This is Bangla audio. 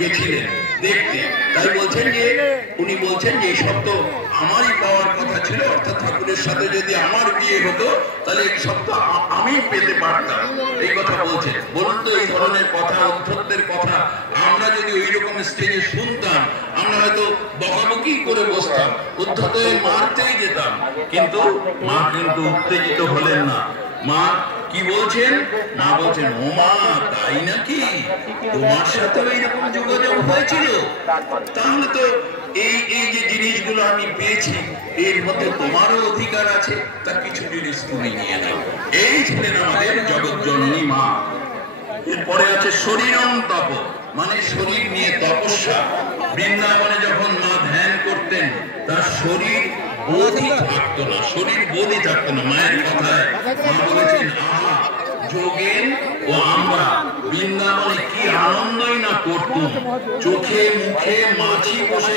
গেছিলেন দেখতে, তাই বলছেন যে উনি বলছেন যে এই সব তো আমারই পাওয়ার কথা ছিল, অর্থাৎ ঠাকুরের সাথে যদি আমার বিয়ে হতো তাহলে এই সব তো আমি পেতে পারতাম, এই কথা বলছেন। বলুন তো এই ধরনের কথা, অধ্যত্বের কথা আমরা যদি ওই রকম স্টেজে শুনতাম, আমরা হয়তো বকাবকি করে বসতাম, উদ্ধত হয়ে মারতেই যেতাম, কিন্তু মা কিন্তু উত্তেজিত হলেন না। মা কি বলছেন? মা বলছেন, ও মা তাই নাকি, তোমার সাথে এইরকম যোগাযোগ হয়েছিল? তাহলে তো এই এই যে জিনিসগুলো আমি পেয়েছি এর মধ্যে তোমারও অধিকার আছে, তা কিছু জিনিস তুমি নিয়ে নাও। এই ছিলেন আমাদের জগৎ জননী মা। এরপরে আছে শরীরম তপ, মানে শরীর নিয়ে তপস্যা। বৃন্দাবনে যখন মা ধ্যান করতেন তার শরীর বোধই থাকতো না, শরীর বোধই থাকতো না। মায়ের কথায় মা বলেছেন, আহা যোগেন ও আমরা বৃন্দাবনে কি আনন্দই না করতুম, চোখে মুখে মাছি বসে